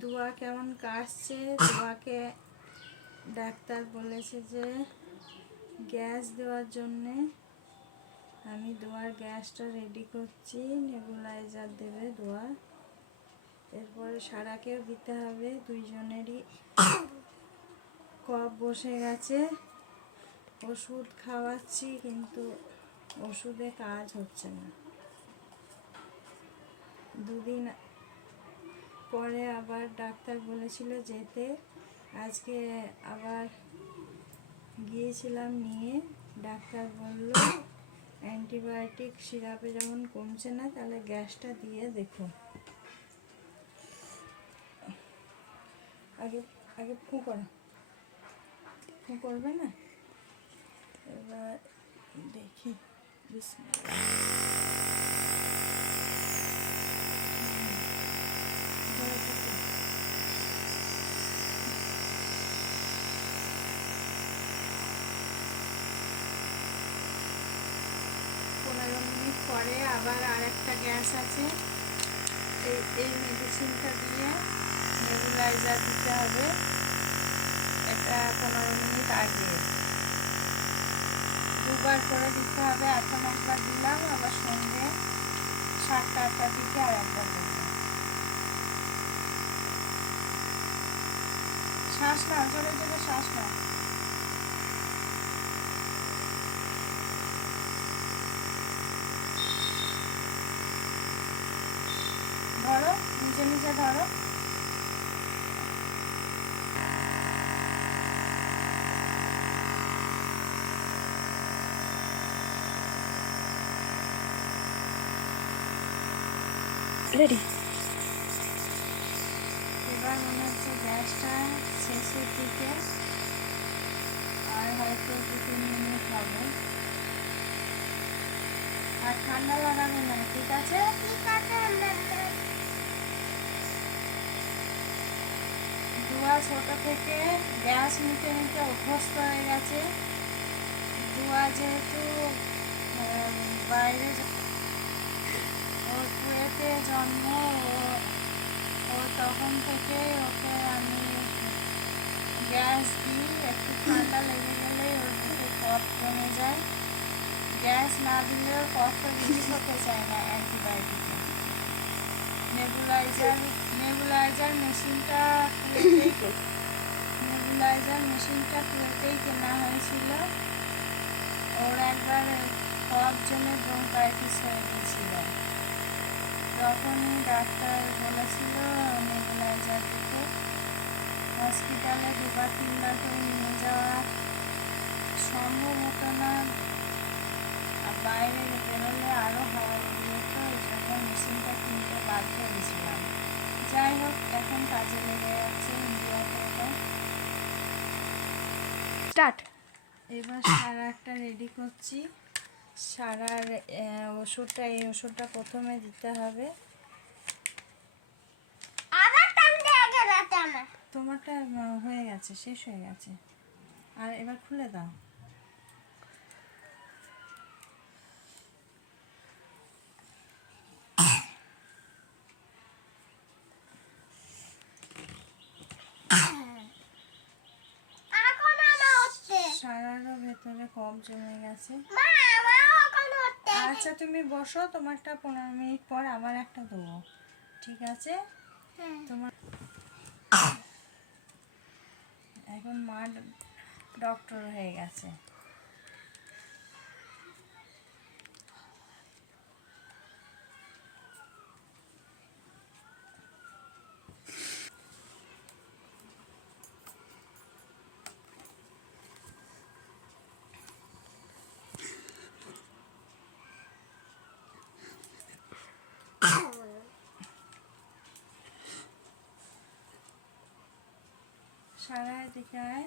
দুয়া কেমন কাশছে। দুয়াকে ডাক্তার বলেছে যে গ্যাস দেওয়ার জন্যে। আমি দুয়ার গ্যাসটা রেডি করছি। নেবুলাইজার দেবে দুয়া, এরপরে সারাকেও দিতে হবে। দুইজনেরই কফ বসে গেছে। ওষুধ খাওয়াচ্ছি কিন্তু ওষুধে কাজ হচ্ছে না। দুদিন পরে আবার ডাক্তার বলেছিল যেতে। আজকে আবার গিয়েছিলাম নিয়ে। ডাক্তার বলল অ্যান্টিবায়োটিক সিরাপে যখন কমছে না তাহলে গ্যাসটা দিয়ে দেখো। আগে আগে ফু করো, ফু করবে না। এবার দেখি বিসমিল্লাহ। পরে আবার আরেকটা গ্যাস আছে। এই মেডিসিনটা দিয়ে নেবুলাইজার দিতে হবে। এটা 15 মিনিট আগে দুবার করে দিতে হবে। এখন একবার দিলাম, আবার সন্ধ্যে 7টা-8টার দিকে আর একবার দিলাম। শ্বাস নাও, জোরে জোরে শ্বাস নাও। ধরো, নিচে নিচে ধরো। রেডি। এবার মনে হচ্ছে গ্যাসটা শেষের দিকে, আর হয়তো 2-3 মিনিট হবে। আর ঠান্ডা লাগাবে না, ঠিক আছে? ঠিক আছে। দুয়া ছোট থেকে গ্যাস নিতে নিতে অভ্যস্ত হয়ে গেছে। দুয়া যেহেতু বাইরে ওর কুয়েতে জন্ম, ও তখন থেকে ওকে আমি গ্যাস দিই। একটু ঠান্ডা লেগে গেলেই ওর বুকে কফ জমে যায়। গ্যাস না দিলেও কফটা রিলিজ হতে চায় না অ্যান্টিবায়োটিকে। নেবুলাইজার মেশিনটা কুয়েতেই কেনা হয়েছিল। ওর একবার কফ জমে ব্রঙ্কাইটিস হয়ে গিয়েছিল। তখনই ডাক্তার বলেছিল নেবুলাইজার দিতে। হসপিটালে 2-3বার করে নিয়ে যাওয়া সম্ভব হতো না। বাইরে বেরোলে আরও হাওয়া লেগে যেত, এই জন্য মেশিনটা কিনতে বাধ্য হয়েছিলাম। যাই হোক, এখন কাজে লেগে যাচ্ছে ইন্ডিয়াতে। স্টার্ট। এবার সারা একটা রেডি করছি। সারার ওষুধটা, এই ওষুধটা প্রথমে দিতে হবে। তোমারটা হয়ে গেছে, শেষ হয়ে গেছে। আর এবার খুলে দাও। সারারও ভেতরে কম জমে গেছে। আচ্ছা তুমি বসো, তোমারটা 15 মিনিট পর আবার একটা দেবো, ঠিক আছে? তোমার এখন মা ডক্টর হয়ে গেছে। সারা দিকে আয়।